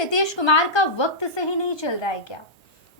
नीतीश कुमार का वक्त सही नहीं चल रहा है क्या?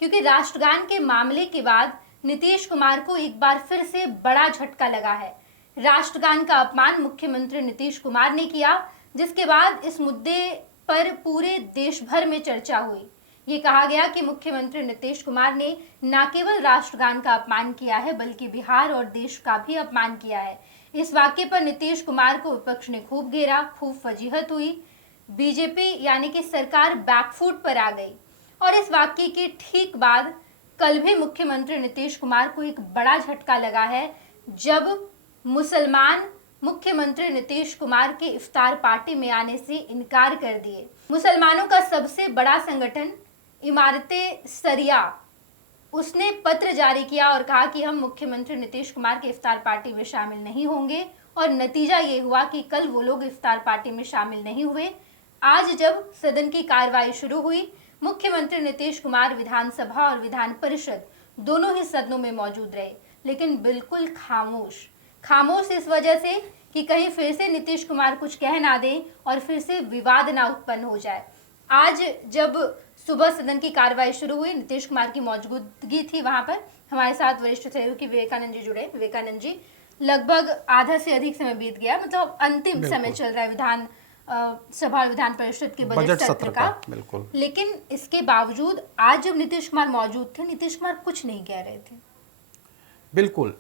क्योंकि राष्ट्रगान के मामले के बाद नीतीश कुमार को एक बार फिर से बड़ा झटका लगा है। राष्ट्रगान का अपमान मुख्यमंत्री नीतीश कुमार ने किया, जिसके बाद इस मुद्दे पर पूरे देश भर में चर्चा हुई। ये कहा गया कि मुख्यमंत्री नीतीश कुमार ने न केवल राष्ट्रगान का अपमान किया है, बल्कि बिहार और देश का भी अपमान किया है। इस वाक्य पर नीतीश कुमार को विपक्ष ने खूब घेरा, खूब फजीहत हुई। बीजेपी यानी कि सरकार बैकफुट पर आ गई और इस वाक्य के ठीक बाद कल भी मुख्यमंत्री नीतीश कुमार को एक बड़ा झटका लगा है, जब मुसलमान मुख्यमंत्री नीतीश कुमार के इफ्तार पार्टी में आने से इनकार कर दिए। मुसलमानों का सबसे बड़ा संगठन इमारते सरिया, उसने पत्र जारी किया और कहा कि हम मुख्यमंत्री नीतीश कुमार के इफ्तार पार्टी में शामिल नहीं होंगे, और नतीजा ये हुआ कि कल वो लोग इफ्तार पार्टी में शामिल नहीं हुए। आज जब सदन की कार्रवाई शुरू हुई, मुख्यमंत्री नीतीश कुमार विधानसभा और विधान परिषद दोनों ही सदनों में मौजूद रहे, लेकिन बिल्कुल खामोश इस वजह से कि कहीं फिर से नीतीश कुमार कुछ कह ना दें और फिर से विवाद ना उत्पन्न हो जाए। आज जब सुबह सदन की कार्रवाई शुरू हुई, नीतीश कुमार की मौजूदगी थी वहां पर। हमारे साथ वरिष्ठ सहयोगी विवेकानंद जी जुड़े। विवेकानंद जी, लगभग आधा से अधिक समय बीत गया, मतलब अंतिम समय चल रहा है विधान सभा विधान परिषद के बजट सत्र का। बिल्कुल। लेकिन इसके बावजूद आज जब नीतीश कुमार मौजूद थे, नीतीश कुमार कुछ नहीं कह रहे थे। बिल्कुल,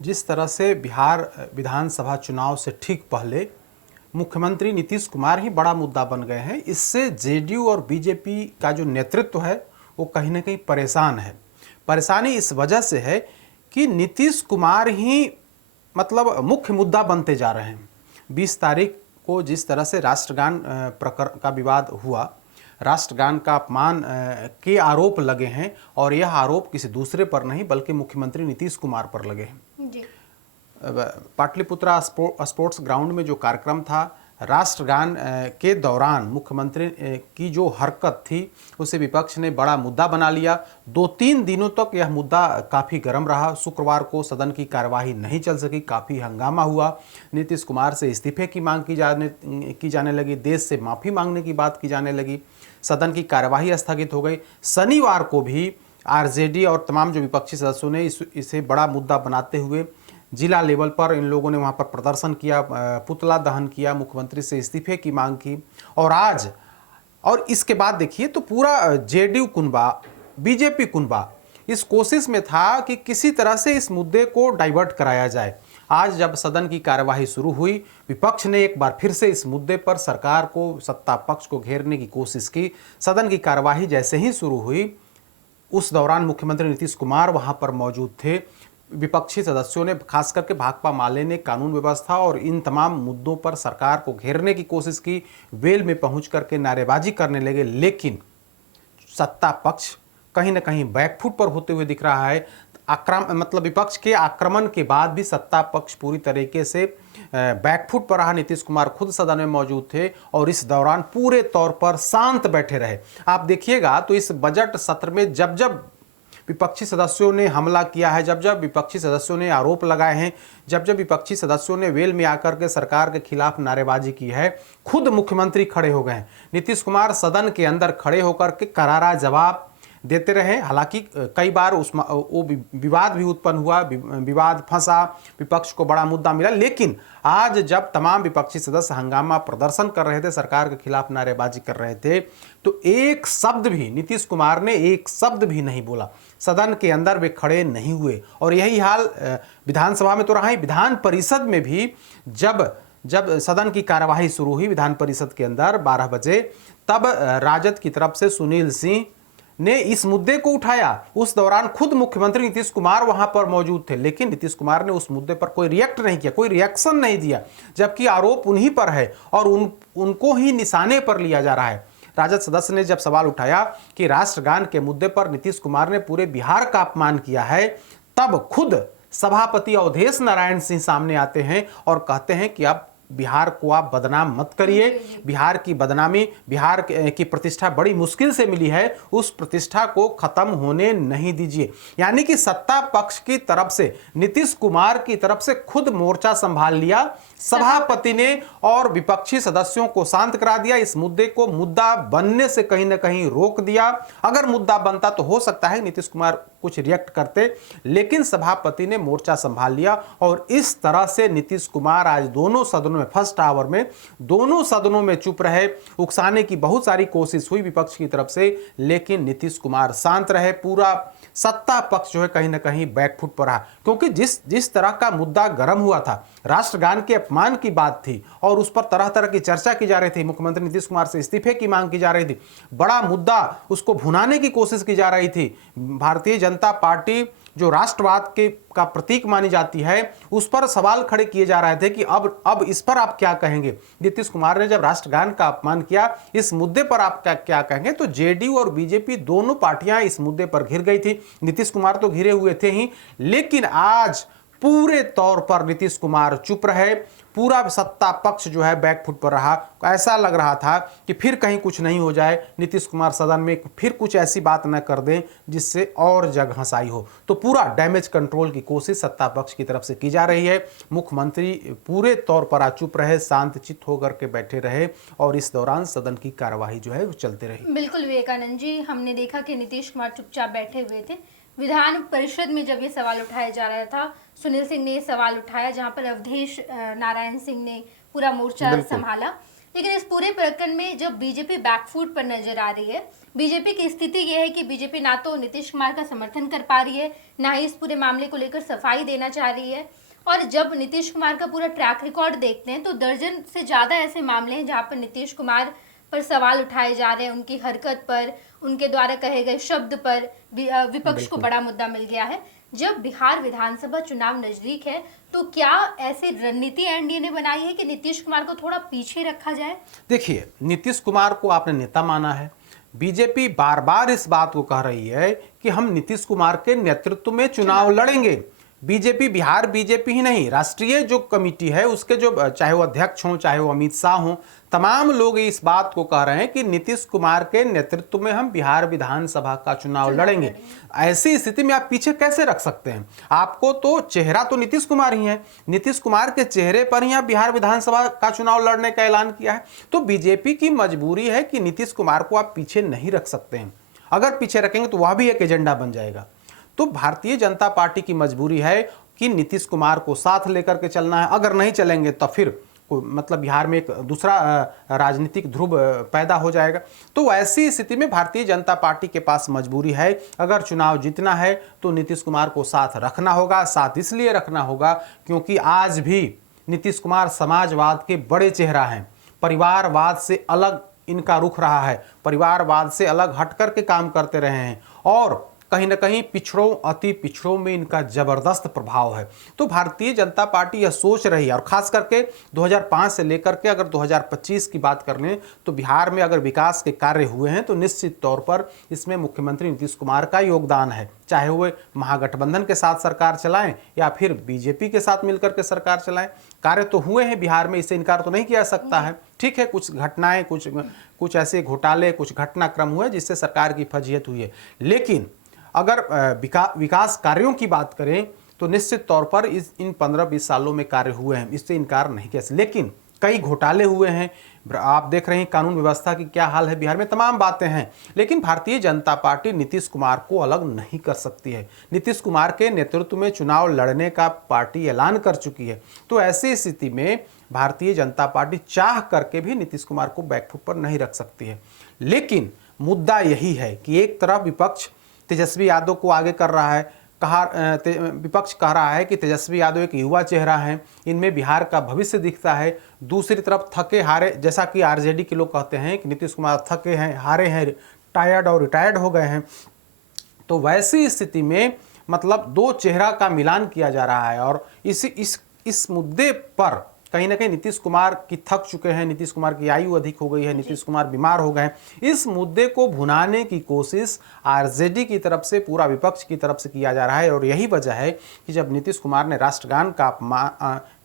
जिस तरह से बिहार विधानसभा चुनाव से ठीक पहले मुख्यमंत्री नीतीश कुमार ही बड़ा मुद्दा बन गए हैं, इससे जेडीयू और बीजेपी का जो नेतृत्व है वो कहीं ना कहीं परेशान है। परेशानी इस वजह से है कि नीतीश कुमार ही मतलब मुख्य मुद्दा बनते जा रहे हैं। 20 तारीख को जिस तरह से राष्ट्रगान प्रकरण का विवाद हुआ, राष्ट्रगान का अपमान के आरोप लगे हैं, और यह आरोप किसी दूसरे पर नहीं बल्कि मुख्यमंत्री नीतीश कुमार पर लगे हैं। जी। पाटलिपुत्रा स्पोर्ट्स ग्राउंड में जो कार्यक्रम था, राष्ट्रगान के दौरान मुख्यमंत्री की जो हरकत थी उसे विपक्ष ने बड़ा मुद्दा बना लिया। 2-3 दिनों तक यह मुद्दा काफ़ी गर्म रहा। शुक्रवार को सदन की कार्यवाही नहीं चल सकी, काफ़ी हंगामा हुआ। नीतीश कुमार से इस्तीफे की मांग की जाने लगी, देश से माफ़ी मांगने की बात की जाने लगी। सदन की कार्यवाही स्थगित हो गई। शनिवार को भी आरजेडी और तमाम जो विपक्षी सदस्यों ने इसे बड़ा मुद्दा बनाते हुए जिला लेवल पर इन लोगों ने वहां पर प्रदर्शन किया, पुतला दहन किया, मुख्यमंत्री से इस्तीफे की मांग की। और आज और इसके बाद देखिए तो पूरा जेडीयू कुनबा, बीजेपी कुनबा इस कोशिश में था कि किसी तरह से इस मुद्दे को डाइवर्ट कराया जाए। आज जब सदन की कार्यवाही शुरू हुई, विपक्ष ने एक बार फिर से इस मुद्दे पर सरकार को, सत्ता पक्ष को घेरने की कोशिश की। सदन की कार्यवाही जैसे ही शुरू हुई, उस दौरान मुख्यमंत्री नीतीश कुमार वहां पर मौजूद थे। विपक्षी सदस्यों ने, खास करके भाकपा माले ने कानून व्यवस्था और इन तमाम मुद्दों पर सरकार को घेरने की कोशिश की, वेल में पहुंच करके नारेबाजी करने लगे। लेकिन सत्ता पक्ष कहीं ना कहीं बैकफुट पर होते हुए दिख रहा है। मतलब विपक्ष के आक्रमण के बाद भी सत्ता पक्ष पूरी तरीके से बैकफुट पर रहा। नीतीश कुमार खुद सदन में मौजूद थे और इस दौरान पूरे तौर पर शांत बैठे रहे। आप देखिएगा तो इस बजट सत्र में जब जब विपक्षी सदस्यों ने हमला किया है, जब जब विपक्षी सदस्यों ने आरोप लगाए हैं, जब जब विपक्षी सदस्यों ने वेल में आकर के सरकार के खिलाफ नारेबाजी की है, खुद मुख्यमंत्री खड़े हो गए हैं। नीतीश कुमार सदन के अंदर खड़े होकर के करारा जवाब देते रहे। हालांकि कई बार वो विवाद भी उत्पन्न हुआ, विवाद फंसा, विपक्ष को बड़ा मुद्दा मिला। लेकिन आज जब तमाम विपक्षी सदस्य हंगामा प्रदर्शन कर रहे थे, सरकार के खिलाफ नारेबाजी कर रहे थे, तो एक शब्द भी नीतीश कुमार ने एक शब्द भी नहीं बोला। सदन के अंदर वे खड़े नहीं हुए। और यही हाल विधानसभा में तो रहा ही, विधान परिषद में भी जब सदन की कार्यवाही शुरू हुई विधान परिषद के अंदर 12 बजे, तब राजद की तरफ से सुनील सिंह ने इस मुद्दे को उठाया। उस दौरान खुद मुख्यमंत्री नीतीश कुमार वहां पर मौजूद थे, लेकिन नीतीश कुमार ने उस मुद्दे पर कोई रिएक्ट नहीं किया, कोई रिएक्शन नहीं दिया, जबकि आरोप उन्हीं पर है और उनको ही निशाने पर लिया जा रहा है। राजद सदस्य ने जब सवाल उठाया कि राष्ट्रगान के मुद्दे पर नीतीश कुमार ने पूरे बिहार का अपमान किया है, तब खुद सभापति अवधेश नारायण सिंह सामने आते हैं और कहते हैं कि अब बिहार को आप बदनाम मत करिए। बिहार की बदनामी, बिहार की प्रतिष्ठा बड़ी मुश्किल से मिली है, उस प्रतिष्ठा को खत्म होने नहीं दीजिए। यानी कि सत्ता पक्ष की तरफ से, नीतीश कुमार की तरफ से खुद मोर्चा संभाल लिया सभापति ने और विपक्षी सदस्यों को शांत करा दिया। इस मुद्दे को मुद्दा बनने से कहीं ना कहीं रोक दिया। अगर मुद्दा बनता तो हो सकता है नीतीश कुमार कुछ रिएक्ट करते, लेकिन सभापति ने मोर्चा संभाल लिया और इस तरह से नीतीश कुमार आज दोनों सदनों में, फर्स्ट आवर में दोनों सदनों में चुप रहे। उकसाने की बहुत सारी कोशिश हुई विपक्ष की तरफ से, लेकिन नीतीश कुमार शांत रहे। पूरा सत्ता पक्ष जो है कहीं ना कहीं बैकफुट पर रहा, क्योंकि जिस तरह का मुद्दा गर्म हुआ था, राष्ट्रगान के अपमान की बात थी और उस पर तरह तरह की चर्चा की जा रही थी, मुख्यमंत्री नीतीश कुमार से इस्तीफे की मांग की जा रही थी, बड़ा मुद्दा उसको भुनाने की कोशिश की जा रही थी। भारतीय जनता पार्टी जो राष्ट्रवाद के का प्रतीक मानी जाती है, उस पर सवाल खड़े किए जा रहे थे कि अब इस पर आप क्या कहेंगे। नीतीश कुमार ने जब राष्ट्रगान का अपमान किया, इस मुद्दे पर आप क्या कहेंगे। तो जेडीयू और बीजेपी दोनों पार्टियां इस मुद्दे पर घिर गई थी। नीतीश कुमार तो घिरे हुए थे ही, लेकिन आज पूरे तौर पर नीतीश कुमार चुप रहे। पूरा सत्ता पक्ष जो है बैकफुट पर रहा। ऐसा लग रहा था कि फिर कहीं कुछ नहीं हो जाए, नीतीश कुमार सदन में फिर कुछ ऐसी बात न कर दें जिससे और जग हंसाई हो। तो पूरा डैमेज कंट्रोल की कोशिश सत्ता पक्ष की तरफ से की जा रही है। मुख्यमंत्री पूरे तौर पर आज चुप रहे, शांत चित्त होकर के बैठे रहे और इस दौरान सदन की कार्यवाही जो है वो चलते रही। बिल्कुल विवेकानंद जी, हमने देखा कि नीतीश कुमार चुपचाप बैठे हुए थे। विधान परिषद में जब ये सवाल उठाया जा रहा था, सुनील सिंह ने ये सवाल उठाया, जहां पर अवधेश नारायण सिंह ने पूरा मोर्चा संभाला। लेकिन इस पूरे प्रकरण में जब बीजेपी बैकफुट पर नजर आ रही है, बीजेपी की स्थिति ये है कि बीजेपी ना तो नीतीश कुमार का समर्थन कर पा रही है, ना ही इस पूरे मामले को लेकर सफाई देना चाह रही है। और जब नीतीश कुमार का पूरा ट्रैक रिकॉर्ड देखते हैं तो दर्जन से ज्यादा ऐसे मामले हैं जहाँ पर नीतीश कुमार पर सवाल उठाए जा रहे हैं, उनकी हरकत पर, उनके द्वारा कहे गए शब्द पर विपक्ष को बड़ा मुद्दा मिल गया है। जब बिहार विधानसभा चुनाव नजदीक है, तो क्या ऐसी रणनीति एनडीए ने बनाई है कि नीतीश कुमार को थोड़ा पीछे रखा जाए? देखिए, नीतीश कुमार को आपने नेता माना है, बीजेपी बार बार इस बात को कह रही है कि हम नीतीश कुमार के नेतृत्व में चुनाव लड़ेंगे। बीजेपी, बिहार बीजेपी ही नहीं, राष्ट्रीय जो कमेटी है उसके जो चाहे वो अध्यक्ष हों, चाहे वो अमित शाह हों, तमाम लोग इस बात को कह रहे हैं कि नीतीश कुमार के नेतृत्व में हम बिहार विधानसभा का चुनाव लड़ेंगे। ऐसी स्थिति में आप पीछे कैसे रख सकते हैं? आपको तो चेहरा तो नीतीश कुमार ही है, नीतीश कुमार के चेहरे पर ही आप बिहार विधानसभा का चुनाव लड़ने का ऐलान किया है। तो बीजेपी की मजबूरी है कि नीतीश कुमार को आप पीछे नहीं रख सकते हैं। अगर पीछे रखेंगे तो वह भी एक एजेंडा बन जाएगा। तो भारतीय जनता पार्टी की मजबूरी है कि नीतीश कुमार को साथ लेकर के चलना है। अगर नहीं चलेंगे तो फिर मतलब बिहार में एक दूसरा राजनीतिक ध्रुव पैदा हो जाएगा। तो ऐसी स्थिति में भारतीय जनता पार्टी के पास मजबूरी है, अगर चुनाव जीतना है तो नीतीश कुमार को साथ रखना होगा। साथ इसलिए रखना होगा क्योंकि आज भी नीतीश कुमार समाजवाद के बड़े चेहरा हैं। परिवारवाद से अलग इनका रुख रहा है, परिवारवाद से अलग हट करके काम करते रहे हैं और कहीं ना कहीं पिछड़ों, अति पिछड़ों में इनका जबरदस्त प्रभाव है। तो भारतीय जनता पार्टी यह सोच रही है, और खास करके 2005 से लेकर के अगर 2025 की बात कर लें तो बिहार में अगर विकास के कार्य हुए हैं तो निश्चित तौर पर इसमें मुख्यमंत्री नीतीश कुमार का योगदान है। चाहे वो महागठबंधन के साथ सरकार चलाएं या फिर बीजेपी के साथ मिलकर के सरकार चलाएं, कार्य तो हुए हैं बिहार में, इससे इनकार तो नहीं किया सकता है। ठीक है, कुछ घटनाएं, कुछ ऐसे घोटाले, कुछ घटनाक्रम हुए जिससे सरकार की फजीहत हुई है, लेकिन अगर विकास कार्यों की बात करें तो निश्चित तौर पर इन 15-20 सालों में कार्य हुए हैं, इससे इनकार नहीं किया। लेकिन कई घोटाले हुए हैं, आप देख रहे हैं कानून व्यवस्था की क्या हाल है बिहार में, तमाम बातें हैं। लेकिन भारतीय जनता पार्टी नीतीश कुमार को अलग नहीं कर सकती है। नीतीश कुमार के नेतृत्व में चुनाव लड़ने का पार्टी ऐलान कर चुकी है। तो ऐसी स्थिति में भारतीय जनता पार्टी चाह करके भी नीतीश कुमार को बैकफुट पर नहीं रख सकती है। लेकिन मुद्दा यही है कि एक तरफ विपक्ष तेजस्वी यादव को आगे कर रहा है, विपक्ष कह रहा है कि तेजस्वी यादव एक युवा चेहरा है, इनमें बिहार का भविष्य दिखता है। दूसरी तरफ थके हारे, जैसा कि आरजेडी के लोग कहते हैं कि नीतीश कुमार थके हैं, हारे हैं, टायर्ड और रिटायर्ड हो गए हैं। तो वैसी स्थिति में मतलब दो चेहरा का मिलान किया जा रहा है और इस मुद्दे पर कहीं ना कहीं नीतीश कुमार की थक चुके हैं, नीतीश कुमार की आयु अधिक हो गई है, नीतीश कुमार बीमार हो गए हैं। इस मुद्दे को भुनाने की कोशिश आरजेडी की तरफ से, पूरा विपक्ष की तरफ से किया जा रहा है और यही वजह है कि जब नीतीश कुमार ने राष्ट्रगान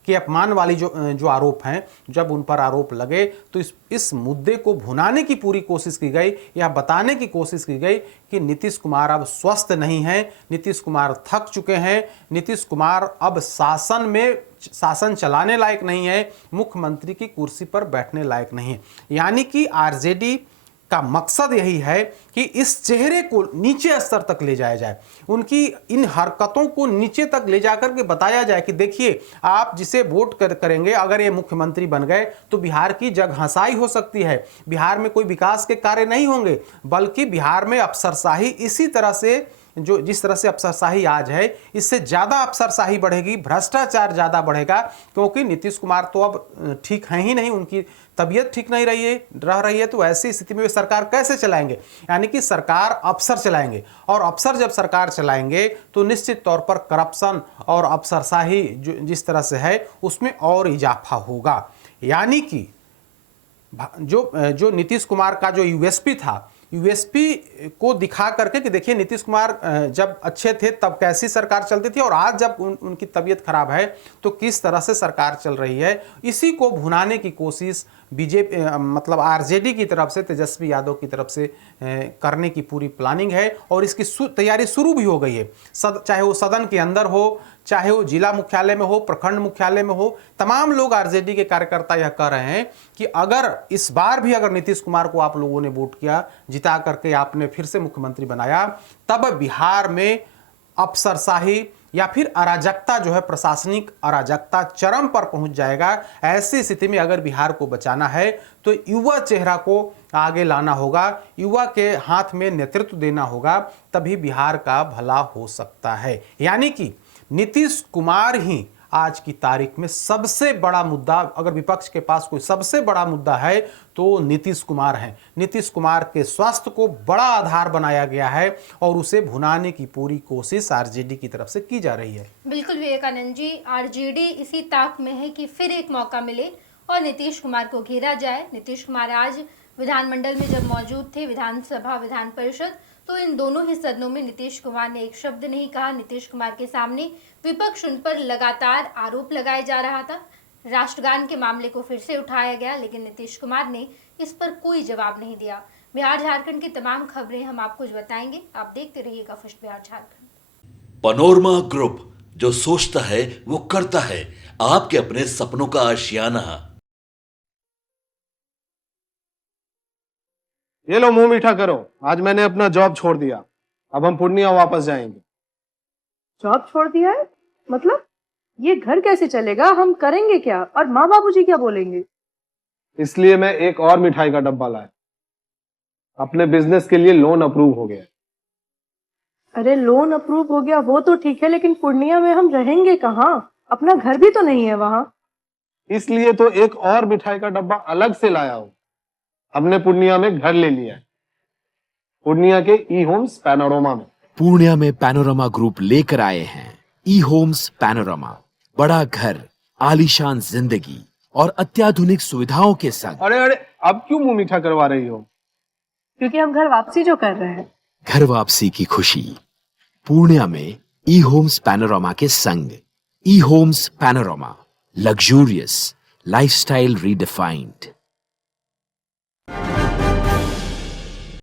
कि अपमान वाली जो आरोप हैं, जब उन पर आरोप लगे तो इस मुद्दे को भुनाने की पूरी कोशिश की गई या बताने की कोशिश की गई कि नीतीश कुमार अब स्वस्थ नहीं हैं, नीतीश कुमार थक चुके हैं, नीतीश कुमार अब शासन चलाने लायक नहीं है, मुख्यमंत्री की कुर्सी पर बैठने लायक नहीं है। यानी कि आरजेडी का मकसद यही है कि इस चेहरे को नीचे स्तर तक ले जाया जाए, उनकी इन हरकतों को नीचे तक ले जाकर के बताया जाए कि देखिए, आप जिसे वोट करेंगे, अगर ये मुख्यमंत्री बन गए तो बिहार की जग हंसाई हो सकती है, बिहार में कोई विकास के कार्य नहीं होंगे, बल्कि बिहार में अफसरशाही इसी तरह से जिस तरह से अफसरशाही आज है, इससे ज़्यादा अफसरशाही बढ़ेगी, भ्रष्टाचार ज़्यादा बढ़ेगा, क्योंकि नीतीश कुमार तो अब ठीक हैं ही नहीं, उनकी तबीयत ठीक नहीं रह रही है। तो ऐसी स्थिति में वे सरकार कैसे चलाएंगे? यानी कि सरकार अफसर चलाएंगे, और अफसर जब सरकार चलाएंगे तो निश्चित तौर पर करप्शन और अफसरशाही जिस तरह से है उसमें और इजाफा होगा। यानी कि जो नीतीश कुमार का जो यूएसपी था, यूएसपी को दिखा करके कि देखिए नीतीश कुमार जब अच्छे थे तब कैसी सरकार चलती थी, और आज जब उनकी तबीयत खराब है तो किस तरह से सरकार चल रही है, इसी को भुनाने की कोशिश बीजेपी मतलब आरजेडी की तरफ से, तेजस्वी यादव की तरफ से करने की पूरी प्लानिंग है, और इसकी तैयारी शुरू भी हो गई है। चाहे वो सदन के अंदर हो, चाहे वो जिला मुख्यालय में हो, प्रखंड मुख्यालय में हो, तमाम लोग आरजेडी के कार्यकर्ता यह कह रहे हैं कि अगर इस बार भी अगर नीतीश कुमार को आप लोगों ने वोट किया, जिता करके आपने फिर से मुख्यमंत्री बनाया, तब बिहार में अफसरशाही या फिर अराजकता जो है, प्रशासनिक अराजकता चरम पर पहुंच जाएगा। ऐसी स्थिति में अगर बिहार को बचाना है तो युवा चेहरा को आगे लाना होगा, युवा के हाथ में नेतृत्व देना होगा, तभी बिहार का भला हो सकता है। यानी कि नीतीश कुमार ही आज की तारीख में सबसे बड़ा मुद्दा, अगर विपक्ष के पास कोई सबसे बड़ा मुद्दा है तो नीतीश कुमार हैं। नीतीश कुमार के स्वास्थ्य को बड़ा आधार बनाया गया है और उसे भुनाने की पूरी कोशिश आरजेडी की तरफ से की जा रही है। बिल्कुल विवेकानंद जी, आरजेडी इसी ताक में है कि फिर एक मौका मिले और नीतीश कुमार को घेरा जाए। नीतीश कुमार आज विधानमंडल में जब मौजूद थे, विधानसभा विधान परिषद, तो इन दोनों ही सदनों में नीतीश कुमार ने एक शब्द नहीं कहा। नीतीश कुमार के सामने विपक्ष उन पर लगातार आरोप लगाया जा रहा था, राष्ट्रगान के मामले को फिर से उठाया गया, लेकिन नीतीश कुमार ने इस पर कोई जवाब नहीं दिया। बिहार झारखंड की तमाम खबरें हम आपको बताएंगे, आप देखते रहिएगा first Bihar Jharkhand. Panorama group, जो सोचता है वो करता है, आपके अपने सपनों का आशियाना। ये लो मुंह मीठा करो, आज मैंने अपना जॉब छोड़ दिया, अब हम पूर्णिया वापस जाएंगे। जॉब छोड़ दिया है? मतलब ये घर कैसे चलेगा, हम करेंगे क्या, और माँ बाबूजी क्या बोलेंगे? इसलिए मैं एक और मिठाई का डब्बा लाया, अपने बिजनेस के लिए लोन अप्रूव हो गया। अरे लोन अप्रूव हो गया वो तो ठीक है, लेकिन पूर्णिया में हम रहेंगे कहाँ? अपना घर भी तो नहीं है वहाँ। इसलिए तो एक और मिठाई का डब्बा अलग से लाया हूँ। हमने पूर्णिया में घर ले लिया है, पूर्णिया के ई होम्स पैनोरमा में। पूर्णिया में पैनोरमा ग्रुप लेकर आए हैं ई होम्स पैनोरमा। बड़ा घर, आलीशान जिंदगी और अत्याधुनिक सुविधाओं के संग। अरे अब क्यों मुंह मीठा करवा रही हो? क्योंकि हम घर वापसी जो कर रहे हैं। घर वापसी की खुशी पूर्णिया में ई होम्स पैनोरमा के संग। ई homes panorama, luxurious lifestyle redefined.